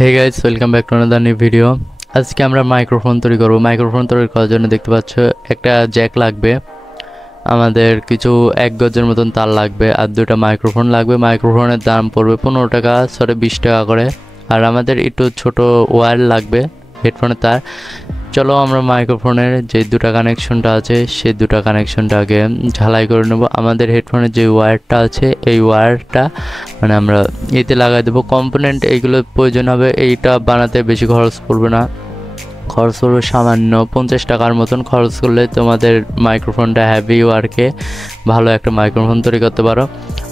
Hey guys, welcome back to another new video. আজকে আমরা microphone তৈরি করব। মাইক্রোফোন তৈরি করার জন্য দেখতে পাচ্ছ একটা জ্যাক লাগবে, আমাদের কিছু 1 গজের মতন তার লাগবে, আর দুটো মাইক্রোফোন লাগবে। মাইক্রোফোনের দাম পড়বে 15 টাকা, 20 টাকা করে। আর আমাদের একটু ছোট ওয়্যার লাগবে, হেডফোনের তার। চলো আমরা মাইক্রোফোনের যে দুটো কানেকশনটা আছে সেই দুটো কানেকশনটা আগে ঝালাই করে নেব। আমাদের হেডফোনের যে ওয়্যারটা আছে এই ওয়্যারটা মানে আমরা এতে লাগাই দেবো। কম্পোনেন্ট এইগুলো প্রয়োজন হবে, এইটা বানাতে বেশি খরচ পড়বে না, খরচ পড়বে সামান্য 50 টাকার মতন। খরচ করলে তোমাদের মাইক্রোফোনটা হেভি ওয়ার্কে ভালো একটা মাইক্রোফোন তৈরি করতে পারো।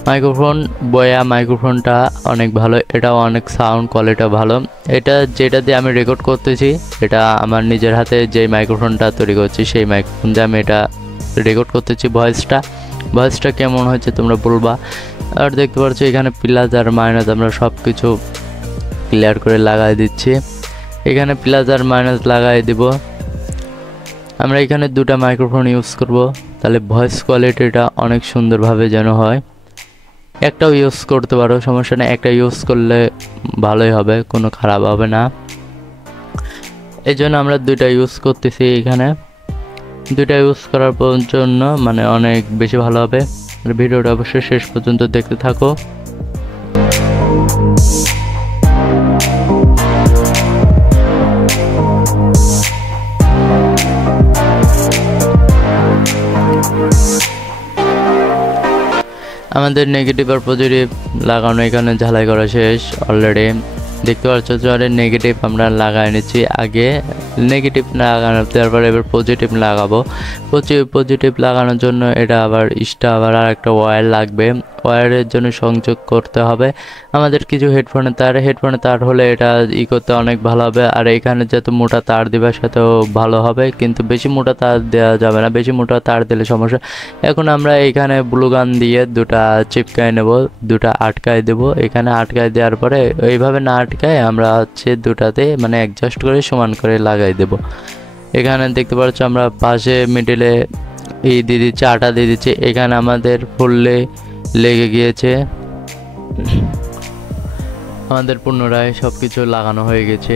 মাইক্রোফোন বয়া মাইক্রোফোনটা অনেক ভালো, এটাও অনেক সাউন্ড কোয়ালিটি ভালো। এটা যেটা দিয়ে আমি রেকর্ড করতেছি এটা আমার নিজের হাতে যে মাইক্রোফোনটা তৈরি করছি সেই মাইক্রোফোন দিয়ে আমি এটা রেকর্ড করতেছি। ভয়েসটা কেমন হচ্ছে তোমরা বলবা। আর দেখতে পাচ্ছ এখানে প্লাস আর মাইনাস আমরা সব কিছু ক্লিয়ার করে লাগাই দিচ্ছি। এখানে প্লাস আর মাইনাস লাগাই দিব। আমরা এখানে দুটো মাইক্রোফোন ইউজ করব, তাহলে ভয়েস কোয়ালিটিটা অনেক সুন্দরভাবে যেন হয়। একটাও ইউজ করতে পারো, সমস্যা নেই, একটা ইউজ করলে ভালোই হবে, কোনো খারাপ হবে না। এই জন্য আমরা দুইটা ইউজ করতেছি। এখানে দুইটা ইউজ করার জন্য মানে অনেক বেশি ভালো হবে। ভিডিওটা অবশ্যই শেষ পর্যন্ত দেখতে থাকো। আমাদের নেগেটিভ আর পজিটিভ লাগানো এখানে ঝালাই করা শেষ অলরেডি। দেখতে পাচ্ছ যে নেগেটিভ আমরা লাগাই নিচ্ছি আগে, নেগেটিভ লাগানোর তারপরে এবার পজিটিভ লাগাবো। পজিটিভ লাগানোর জন্য এটা আবার আবার আর একটা ওয়্যার লাগবে, ওয়্যারের জন্য সংযোগ করতে হবে আমাদের কিছু হেডফোনের তার হলে এটা করতে অনেক ভালো হবে। আর এখানে যত মোটা তার দিবে সেটাও ভালো হবে, কিন্তু বেশি মোটা তার দেওয়া যাবে না, বেশি মোটা তার দিলে সমস্যা। এখন আমরা এখানে ব্লু গান দিয়ে দুটা চিপকায় নেব, দুটা আটকায় দেব। এখানে আটকায় দেওয়ার পরে এইভাবে না আটকায় আমরা দুটাতে মানে অ্যাডজাস্ট করে সমান করে লাগাই দেব। এখানে দেখতে পাচ্ছ আমরা পাশে মিডলে দিয়ে দিচ্ছি, আটা দিয়ে দিচ্ছি। এখানে আমাদের ফুললে লেগে গিয়েছে, আমাদের পুনরায় সব কিছু লাগানো হয়ে গেছে।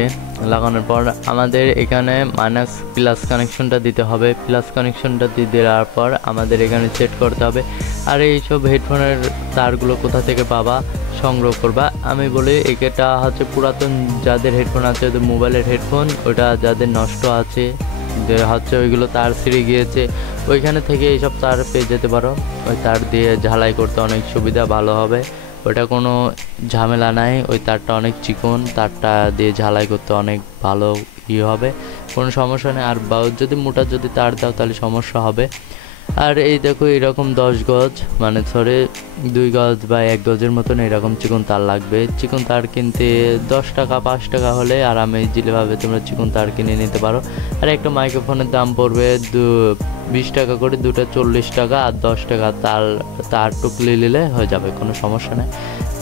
লাগানোর পর আমাদের এখানে মাইনাস প্লাস কানেকশনটা দিতে হবে। প্লাস কানেকশনটা দিয়ে দেওয়ার পর আমাদের এখানে সেট করতে হবে। আর এইসব হেডফোনের তারগুলো কোথা থেকে পাবা, সংগ্রহ করবা। আমি বলি এটা হচ্ছে পুরাতন যাদের হেডফোন আছে, ওদের মোবাইলের হেডফোন, ওটা যাদের নষ্ট আছে হচ্ছে ওইগুলো তার ছিঁড়ে গিয়েছে, ওইখানে থেকে এইসব তার পেয়ে যেতে পারো। ওই তার দিয়ে ঝালাই করতে অনেক সুবিধা, ভালো হবে, ওটা কোনো ঝামেলা নাই। ওই তারটা অনেক চিকন, তারটা দিয়ে ঝালাই করতে অনেক ভালো হবে, কোনো সমস্যা নেই। আর যদি মোটা যদি তার দাও তাহলে সমস্যা হবে। আর এই দেখো এরকম 10 গজ মানে 2 গজ বা 1 গজের মতন এরকম চিকন তার লাগবে। চিকন তার কিনতে 10 টাকা 5 টাকা হলে আরামে ইজিলিভাবে তোমরা চিকন তার কিনে নিতে পারো। আর একটা মাইক্রোফোনের দাম পড়বে 20 টাকা করে, দুটো 40 টাকা, আর 10 টাকা তার টুকলি নিলে হয়ে যাবে, কোনো সমস্যা নেই।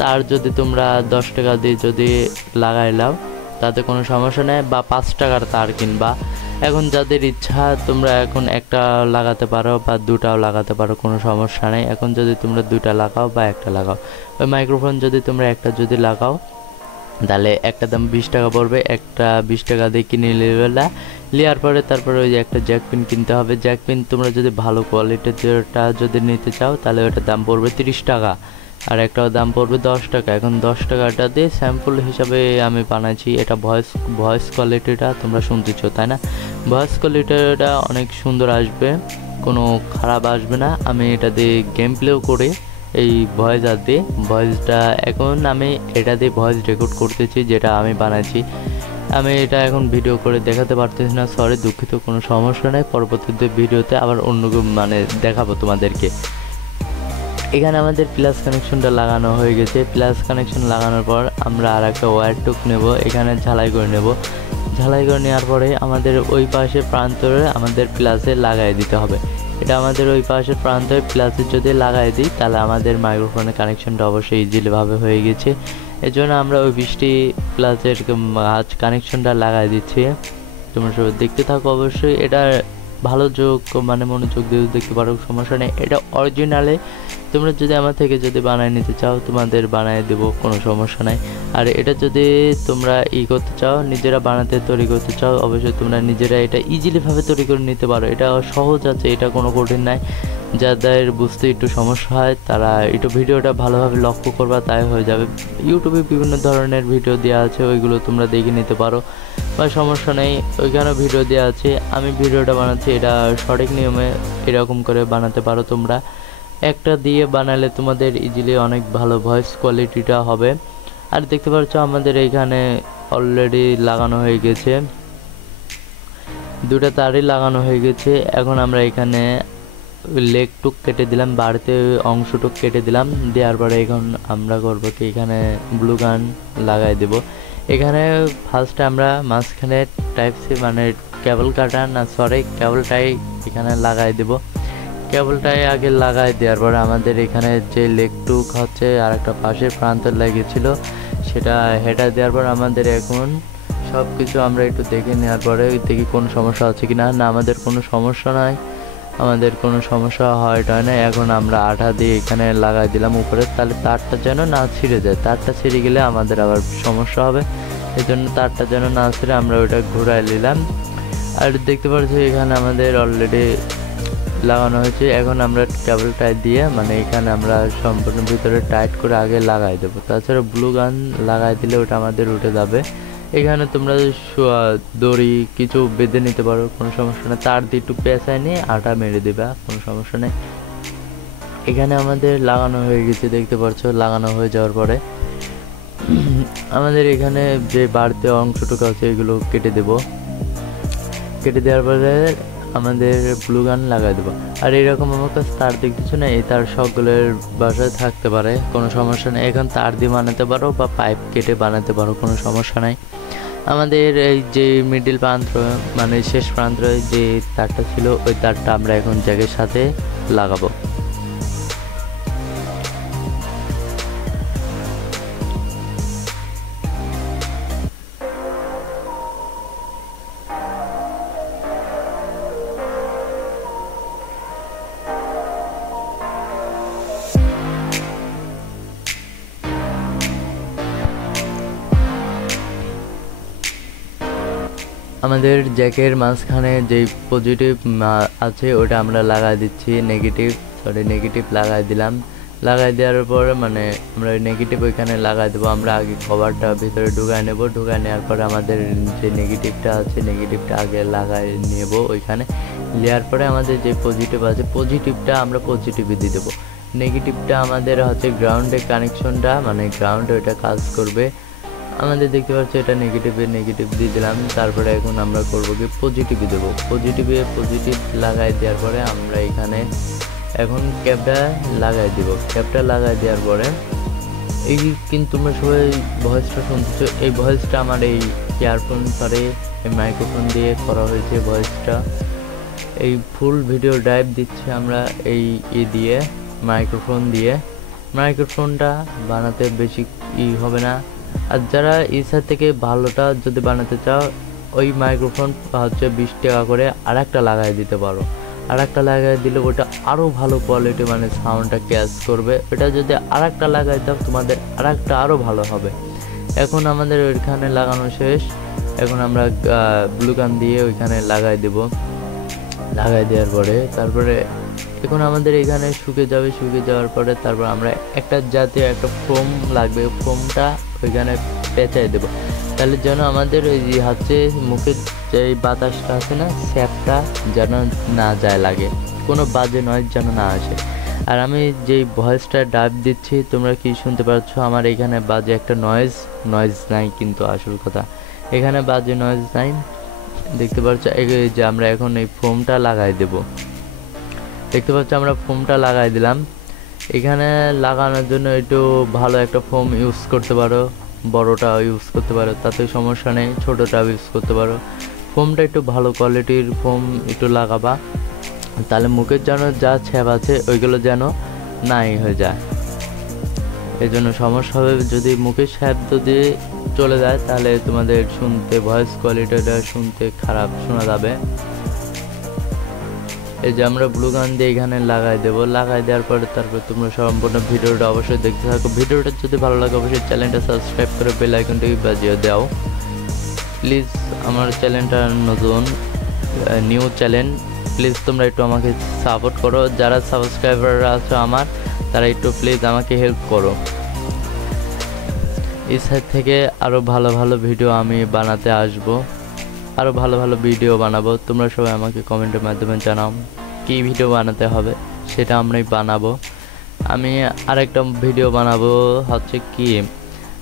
তার যদি তোমরা 10 টাকা দিয়ে যদি লাগাই নাও তাতে কোনো সমস্যা নেই, বা 5 টাকার তার কিনবা। এখন যাদের ইচ্ছা তোমরা এখন একটা লাগাতে পারো বা দুটাও লাগাতে পারো, কোনো সমস্যা নেই। এখন যদি তোমরা দুটা লাগাও বা একটা লাগাও, ওই মাইক্রোফোন যদি তোমরা একটা যদি লাগাও তাহলে একটা দাম 20 টাকা পড়বে, একটা 20 টাকা দিয়ে কিনে নেওয়ার পরে তারপরে ওই যে একটা জ্যাক পিন কিনতে হবে। জ্যাক পিন তোমরা যদি ভালো কোয়ালিটিটা যদি নিতে চাও তাহলে ওটার দাম পড়বে 30 টাকা, আর একটাও দাম পড়বে 10 টাকা। এখন 10 টাকাটা দিয়ে স্যাম্পল হিসাবে আমি বানাইছি। এটা ভয়েস কোয়ালিটিটা তোমরা শুনতেছো তাই না, ভয়েস কোয়ালিটিটা অনেক সুন্দর আসবে, কোনো খারাপ আসবে না। আমি এটা দিয়ে গেম প্লেও করে এই ভয়েসটা এখন আমি এটা দিয়ে ভয়েস রেকর্ড করতেছি, যেটা আমি বানাইছি। আমি এটা এখন ভিডিও করে দেখাতে পারতেছি না, সরি, দুঃখিত, কোনো সমস্যা নেই। পরবর্তীতে ভিডিওতে আবার অন্য মানে দেখাবো তোমাদেরকে। এখানে আমাদের প্লাস কানেকশনটা লাগানো হয়ে গেছে। প্লাস কানেকশন লাগানোর পর আমরা আর একটা ওয়্যার টুক নেব, এখানে ঝালাই করে নেব। ঝালাই করে নেওয়ার পরে আমাদের ওই পাশের প্রান্তরে আমাদের প্লাসে লাগাই দিতে হবে। এটা আমাদের ওই পাশের প্রান্তে প্লাসে যদি লাগাই দিই তাহলে আমাদের মাইক্রোফোনের কানেকশনটা অবশ্যই ইজিলিভাবে হয়ে গেছে। এর জন্য আমরা ওই 20টি প্লাসের কানেকশনটা লাগাই দিচ্ছি। তোমরা সবাই দেখতে থাকো অবশ্যই। এটা ভালো যোগ মানে মনোযোগ দিয়ে দেখতে পারো, সমস্যা নেই। এটা অরিজিনালে তোমরা যদি আমার থেকে যদি বানায় নিতে চাও তোমাদের বানায় দেব, কোনো সমস্যা নাই। আর এটা যদি তোমরা করতে চাও, নিজেরা বানাতে তৈরি করতে চাও, অবশ্যই তোমরা নিজেরা এটা ইজিলি ভাবে তৈরি করে নিতে পারো। এটা সহজ আছে, এটা কোনো কঠিন নাই। যাদের বুঝতে একটু সমস্যা হয় তারা একটু ভিডিওটা ভালোভাবে লক্ষ্য করবা, তাই হয়ে যাবে। ইউটিউবে বিভিন্ন ধরনের ভিডিও দেওয়া আছে, ওইগুলো তোমরা দেখে নিতে পারো, বা সমস্যা নেই, ওইখানেও ভিডিও দেওয়া আছে। আমি ভিডিওটা বানাচ্ছি, এটা সঠিক নিয়মে এরকম করে বানাতে পারো তোমরা। একটা দিয়ে বানালে তোমাদের ইজিলি অনেক ভালো ভয়েস কোয়ালিটিটা হবে। আর দেখতে পাচ্ছ আমাদের এইখানে অলরেডি লাগানো হয়ে গেছে, দুটো তারই লাগানো হয়ে গেছে। এখন আমরা এখানে লেগটুক কেটে দিলাম, বাড়িতে অংশটুক কেটে দিলাম, দেওয়ার পরে এখন আমরা করবো কি এখানে ব্লু গান লাগাই দেব। এখানে ফার্স্টে আমরা মাঝখানে টাইপ সি মানে কেবল কাটা না সরি কেবলটাই এখানে লাগাই দেব। কেবলটাই আগে লাগাই দেওয়ার পরে আমাদের এখানে যে লেগটুক হচ্ছে আর একটা পাশের প্রান্তে লেগেছিল সেটা হেঁটা দেওয়ার পর আমাদের এখন সব কিছু আমরা একটু দেখে নেওয়ার পরে দেখি কোনো সমস্যা আছে কি না। না, আমাদের কোনো সমস্যা নাই, আমাদের কোনো সমস্যা হয় না। এখন আমরা আঠা দিয়ে এখানে লাগাই দিলাম উপরে, তাহলে তারটা যেন না ছিঁড়ে যায়। তারটা ছিঁড়ে গেলে আমাদের আবার সমস্যা হবে, এই জন্য তারটা যেন না ছিঁড়ে আমরা ওইটা ঘুরাই নিলাম। আর দেখতে পাচ্ছি এখানে আমাদের অলরেডি লাগানো হয়েছে। এখন আমরা কেবলটা দিয়ে মানে এখানে আমরা সম্পূর্ণ ভিতরে টাইট করে আগে লাগাই দেবো, তাছাড়া ব্লু গান লাগাই দিলে ওটা আমাদের উঠে যাবে। এখানে তোমরা দড়ি কিছু বেঁধে নিতে পারো, কোনো সমস্যা নেই। তার দিয়ে একটু পেঁচায় নিয়ে আটা মেরে দেবা, কোনো সমস্যা নেই। এখানে আমাদের লাগানো হয়ে গেছে, দেখতে পাচ্ছ। লাগানো হয়ে যাওয়ার পরে আমাদের এখানে যে বাড়তি অংশটুকু আছে এগুলো কেটে দেব। কেটে দেওয়ার পরে আমাদের ব্লু গান লাগাই দেবো। আর এরকম আমার কাছে তার দেখতেছো না, এই তার সকলের বাসায় থাকতে পারে, কোনো সমস্যা নেই। এখন তার দিয়ে বানাতে পারো বা পাইপ কেটে বানাতে পারো, কোনো সমস্যা নাই। আমাদের এই যে মিডিল প্রান্ত মানে শেষ প্রান্তে যে তারটা ছিল ওই তারটা আমরা এখন জ্যাকের সাথে লাগাবো। আমাদের জ্যাকের মাঝখানে যে পজিটিভ আছে ওটা আমরা লাগাই দিচ্ছি, নেগেটিভ লাগাই দিলাম। লাগাই দেওয়ার পর মানে আমরা ওই নেগেটিভ ওইখানে লাগাই দেবো। আমরা আগে কভারটা ভিতরে ঢুকাই নেব, ঢুকাই নেওয়ার পরে আমাদের যে নেগেটিভটা আছে নেগেটিভটা আগে লাগাই নেব ওইখানে। নেওয়ার পরে আমাদের যে পজিটিভ আছে পজিটিভটা আমরা পজিটিভে দিয়ে দেবো। নেগেটিভটা আমাদের হচ্ছে গ্রাউন্ডে কানেকশনটা মানে গ্রাউন্ডে ওইটা কাজ করবে। আমাদের দেখতে পাচ্ছি এটা নেগেটিভ দিয়ে দিলাম। তারপরে এখন আমরা করবো কি পজিটিভ দেবো। পজিটিভ লাগাই দেওয়ার পরে আমরা এখানে এখন ক্যাপটা লাগাই দিব। ক্যাপটা লাগাই দেওয়ার পরে এই কিন্তু তোমরা সবাই ভয়েসটা শুনতেছো, এই ভয়েসটা আমার এই ইয়ারফোন পরে এই মাইক্রোফোন দিয়ে করা হয়েছে। ভয়েসটা এই ফুল ভিডিও ড্রাইভ দিচ্ছি আমরা এই দিয়ে মাইক্রোফোনটা বানাতে বেশি হবে না। আর যারা ইসার থেকে ভালোটা যদি বানাতে চাও ওই মাইক্রোফোন হচ্ছে 20 টাকা করে আর একটা লাগাই দিতে পারো। আর একটা লাগাই দিলে ওটা আরও ভালো কোয়ালিটি মানে সাউন্ডটা ক্যাচ করবে। ওটা যদি আর একটা লাগাই দাও তোমাদের আর একটা আরও ভালো হবে। এখন আমাদের ওইখানে লাগানো শেষ। এখন আমরা ব্লু গান দিয়ে ওইখানে লাগাই দেব। লাগাই দেওয়ার পরে তারপরে এখন আমাদের এখানে শুকে যাওয়ার পরে তারপর আমরা একটা জাতীয় একটা ফোম লাগবে, ফোমটা ওইখানে পেঁচাই দেবো। তাহলে যেন আমাদের ওই যে হচ্ছে মুখের যে বাতাসটা আছে না স্যাপটা যেন না যায় লাগে, কোনো বাজে নয়েজ যেন না আসে। আর আমি যেই ভয়েসটা ডাব দিচ্ছি তোমরা কি শুনতে পাচ্ছ? আমার এখানে বাজে একটা নয়েজ নাই, কিন্তু আসল কথা এখানে বাজে নয়েজ নাই। দেখতে পাচ্ছ এই যে আমরা এখন এই ফোমটা লাগাই দেব। দেখতে পাচ্ছ আমরা ফোমটা লাগাই দিলাম। এখানে লাগানোর জন্য একটু ভালো একটা ফোম ইউজ করতে পারো, বড়টা ইউজ করতে পারো, তাতে সমস্যা নেই, ছোটোটাও ইউজ করতে পারো। ফোমটা একটু ভালো কোয়ালিটির ফোম একটু লাগাবা, তাহলে মুখের যেন যা ছ্যাপ আছে ওইগুলো যেন নাই হয়ে যায়। এই জন্য সমস্যা হবে, যদি মুখের ছ্যাপ যদি চলে যায় তাহলে তোমাদের শুনতে ভয়েস কোয়ালিটিটা শুনতে খারাপ শোনা যাবে। এই যে আমরা ব্লু গান দিয়ে এখানে লাগাই দেবো, লাগাই দেওয়ার পরে তারপর তোমরা সম্পূর্ণ ভিডিওটা অবশ্যই দেখতে থাকো। ভিডিওটা যদি ভালো লাগে অবশ্যই চ্যানেলটা সাবস্ক্রাইব করে বেল আইকনটি বাজিয়ে দাও প্লিজ। আমার চ্যানেলটা নতুন নিউ চ্যানেল, প্লিজ তোমরা একটু আমাকে সাপোর্ট করো। যারা সাবস্ক্রাইবার আছো আমার, তারা একটু প্লিজ আমাকে হেল্প করো। এই সাইড থেকে আরও ভালো ভালো ভিডিও আমি বানাতে আসবো, আরও ভালো ভালো ভিডিও বানাবো। তোমরা সবাই আমাকে কমেন্টের মাধ্যমে জানাও কী ভিডিও বানাতে হবে, সেটা আমরাই বানাবো। আমি আরেকটা ভিডিও বানাবো হচ্ছে কি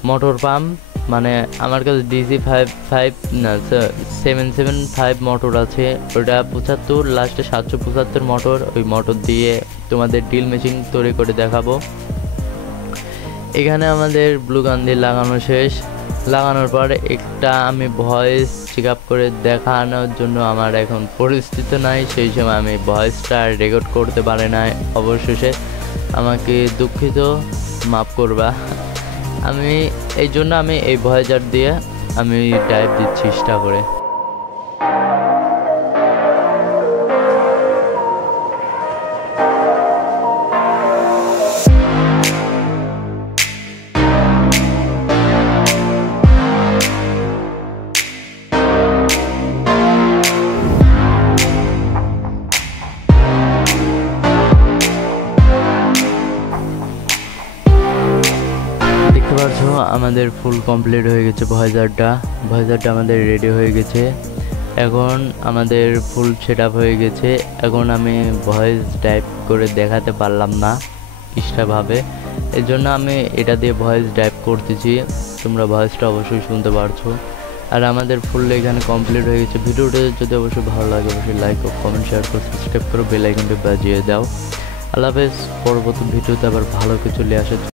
মোটর পাম্প, মানে আমার কাছে DC-775 মোটর আছে, ওটা 75 লাস্টে 775 মোটর, ওই মোটর দিয়ে তোমাদের ড্রিল মেশিন তৈরি করে দেখাবো। এখানে আমাদের ব্লু গান দিয়ে লাগানো শেষ। লাগানোর পর একটা আমি ভয়েস চেক আপ করে দেখানোর জন্য আমার এখন পরিস্থিতি নাই, সেই সময় আমি ভয়েসটা রেকর্ড করতে পারি নাই। অবশেষে আমাকে দুঃখিত, মাফ করবা। আমি এই জন্য আমি এই ভয়েজার দিয়ে আমি টাইপ দিচ্ছি চেষ্টা করে। দেখতে পাচ্ছ আমাদের ফুল কমপ্লিট হয়ে গেছে, ভয়েজারটা আমাদের রেডি হয়ে গেছে। এখন আমাদের ফুল সেটআপ হয়ে গেছে। এখন আমি ভয়েস টাইপ করে দেখাতে পারলাম না এক্সট্রাভাবে, এর জন্য আমি এটা দিয়ে ভয়েস টাইপ করতেছি। তোমরা ভয়েসটা অবশ্যই শুনতে পারছো। আর আমাদের ফুল এখানে কমপ্লিট হয়ে গেছে। ভিডিওটা যদি অবশ্যই ভালো লাগে অবশ্যই লাইক ও কমেন্ট শেয়ার করে সাবস্ক্রাইব করো, বেল আইকনটি বাজিয়ে দাও। আল্লাহ হাফেজ। পরবর্তী ভিডিওতে আবার ভালো কিছু নিয়ে আসে।